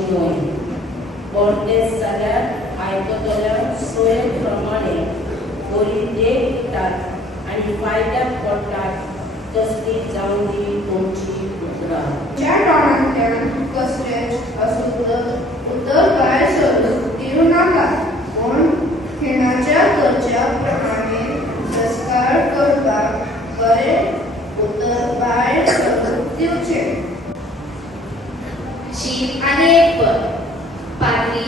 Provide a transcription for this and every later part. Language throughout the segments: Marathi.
करपाची मोहीम कोण ते सगळ्यात आयकतल्या सोये प्रमाणे बरी देख दितात आणि फायद्याक पडटात तसली जावन दी तुमची उतरां. ज्या टोणांतल्यान कसलेच उतर भायर सोडून दिवं नाका पूण खिणाच्या गरजा प्रमाणे संस्कार करपाक बरे उतर भायर सोडून दिवचे. शीत आनी एक पद पात्री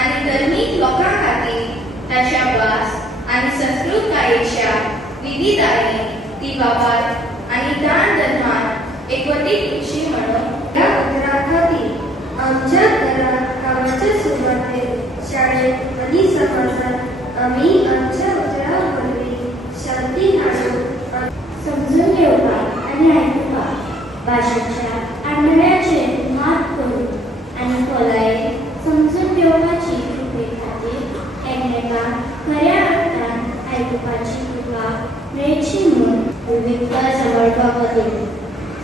आनी धर्मीक लोकां खातीर ताच्या भास आनी संस्कृतायेच्या विविधतायेन ती बाबात आनी दान धर्मात एकवटीत उरची म्हणून या उतरा खातीर आमच्या घरात कामाच्या सुरवातेर शाळेत आनी समाजात आमी आमच्या उतरा वरवीं शांती हाडून समजून घेवपाक आनी आयकुपाक भाशेच्या आडमेळ्याचेर मात करून आनी खोलायेन समजून घेवपाची कृपे खातीर एकमेकांक खऱ्या अर्थान आयकुपाची कृपा मेळची म्हूण विविधताय सांबाळपा खातीर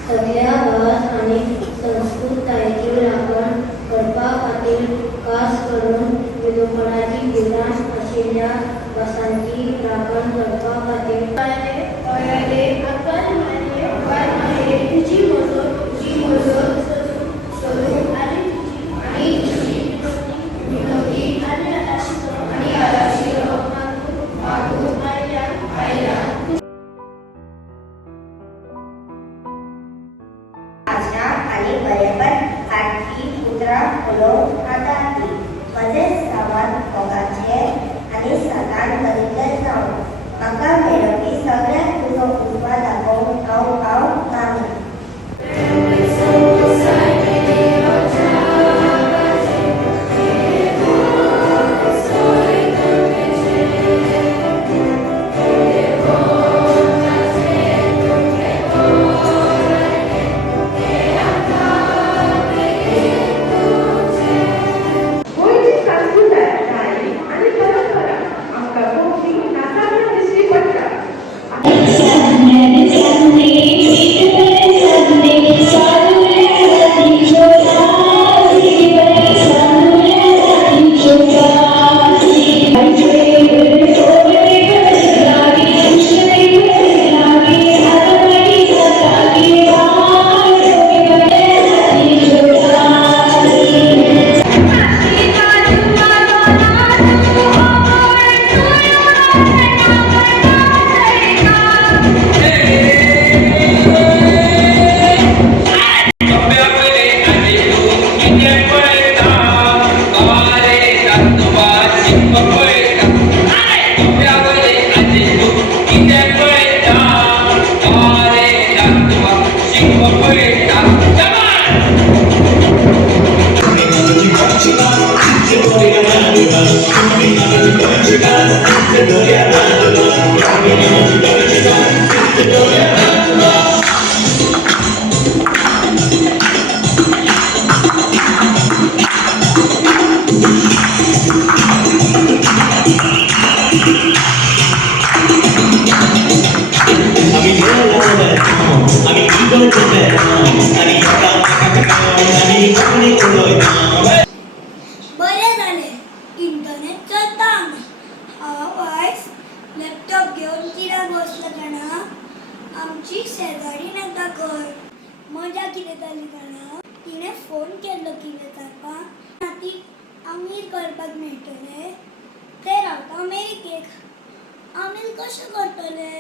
सगळ्या भास आनी संस्कृतायेची राखण करपा खातीर खास करून विलोपणाची भिरांत आशिल्ल्या भासांची राखण करपा खातीर तुजी मजत सोडून आनी आणि बरेपण हाडपी उतरां उलोवंक हाताळटली. म्हजें सामान मोगाचें आनी सदांच दरिद्र जावन म्हाका मेळपी सगळ्यांक तुजो उजवा दाखोवंक हांव मागीन. बरें जालें इंटरनेट चलता हांगा. हांव आयज लॅपटॉप घेवन कित्याक बसलो जाणा आमची शेजारीन एकदा घर मजा कितें जाली जाणा तिणें फोन केल्लो कितें जावपाक खातीर आमीर करपाक मेळटलें ते रावता अमेरिकेक. आमीर कशें करतले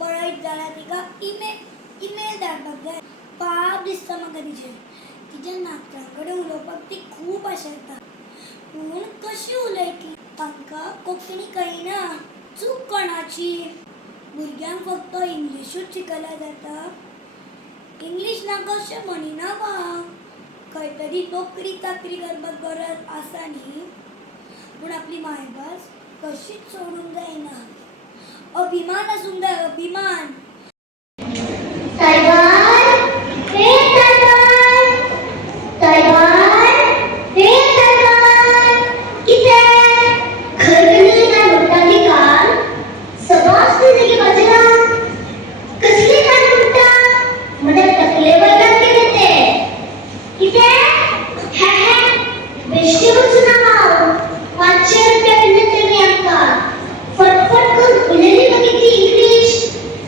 पळयत जाल्यार तिका ईमेल धाडपाक जाय. पाप दिसता म्हाका तिच्या नातरां कडेन उलोवपाक ती खूब आशेता पूण कशी उलयतली तांकां कोंकणी कळना. चूक कोणाची? भुरग्यांक फक्त इंग्लिशूच शिकयल्यार जाता. इंग्लीश नाका अशें म्हणिना बा. खंय तरी नोकरी चाकरी करपाक गरज आसा न्ही पूण आपली मायभास कशीच सोडूंक जायना. अभिमान आसूंक जाय अभिमान. कितें बेश्टी वचून हांव 500 रुपया दिले तेणी आमकां फटफट करून उलयली बघितली इंग्लीश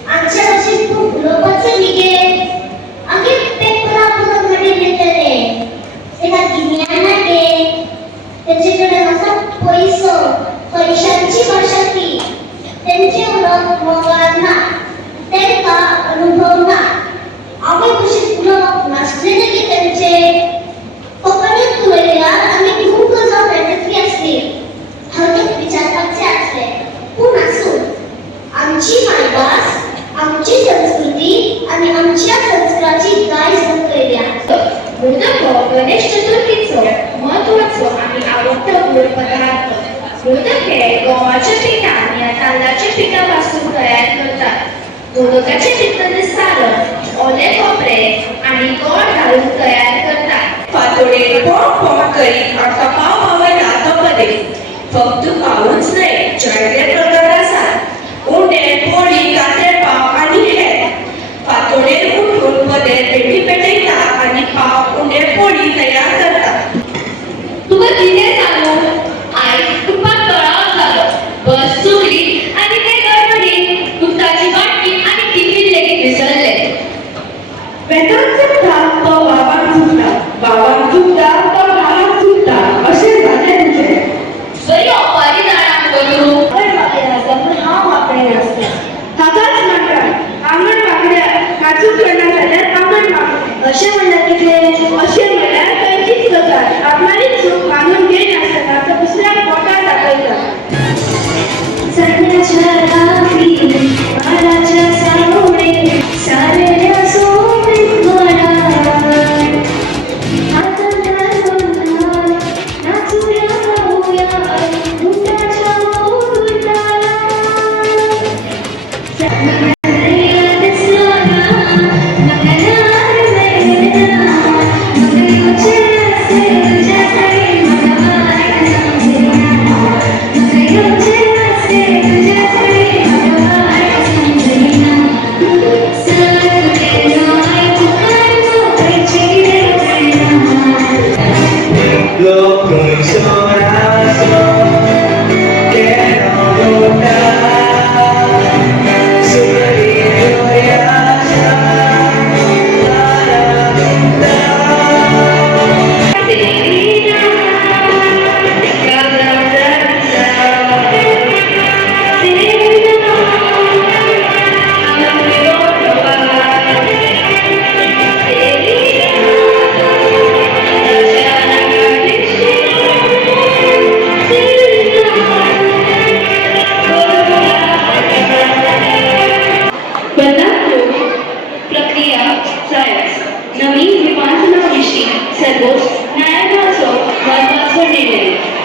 आमच्या भाशेन खूप उलोवपाचें न्ही गे आगे पेपरा बरोबर म्हणिल्ले तेणे तेका गिन्यान ना गे तेंचे कडेन आसा पयसो पयशांची भाशा ती तेंचे उलोवप मोगार ना तेंकां अनुभव ना आवय भशेन उलोवप नासलें गे तेंचे कोंकणीत उलयल्यार आमी खूब गजाल मेळटली आसली हांव तेका विचारपाचें आसलें पूण आसूं आमची मायभास आमची संस्कृती आनी आमच्या संस्काराची दायज दाखयल्या मोदक हो गणेश चतुर्थीचो महत्वाचो आणि आवडतो गोड पदार्थ मोदक हे गव्हाच्या पिठान या तांदळाच्या पिठापासून तयार करतात मोदकाचे भितरले सारण ओले खोबरे आणि गोड घालून तयार करतात फातोडे पोट करीत आमकां पाव मावयना तो कदे फक्त पावूच न्हय जायते प्रकार आसात उंडे पोळी कातेर पाव आनी हेर फातोडेर उठून पदेर पेटी पेटयता आनी पाव उंडे पोळी तयार करतात तुका कितें सांगू आयज तुपाक कळाव जालो बस चुकली आणि ते गडबडीत उदकाची बाटली आणि टिफीन लेगीत विसरले वेतन चुकता तो बाबाक चुकता बाबाक चुकता तो भावाक चुकता अशें जालें तुजें बरी ओपारी जाणां करू खंय वापरेन आसता पूण हांव वापरेन आसता हाकाच म्हणटात आंगण वांगड्या नाचूंक कळना जाल्यार आंगण वांगडें अशें म्हणल्यार कितें अशें म्हणल्यार खंयचीच गजाल आपणाली चूक मानून घेयनासतना तो दुसऱ्याक पोटार दाखयता सगळ्याच्या रात्री माराच्या सावळे साऱ्या सोबत म्हणा आनंदात गोंधळ नाचूया गाऊया मुक्ताच्या ओरडाला सगळ्यात सोना मगनार वेदना मगयोचे असे तुझ्याकडे मगवाय समजेना मगयोचे असे तुझ्याकडे मगवाय समजेना सारे जाय तुकार मोकळीची देवना Lo corazón que no votar su herido ya está para प्रक्रिया सायन्स नवीन विभाजनाविषयी सर्वोच्च न्यायालयाचो महत्वाचो निर्णय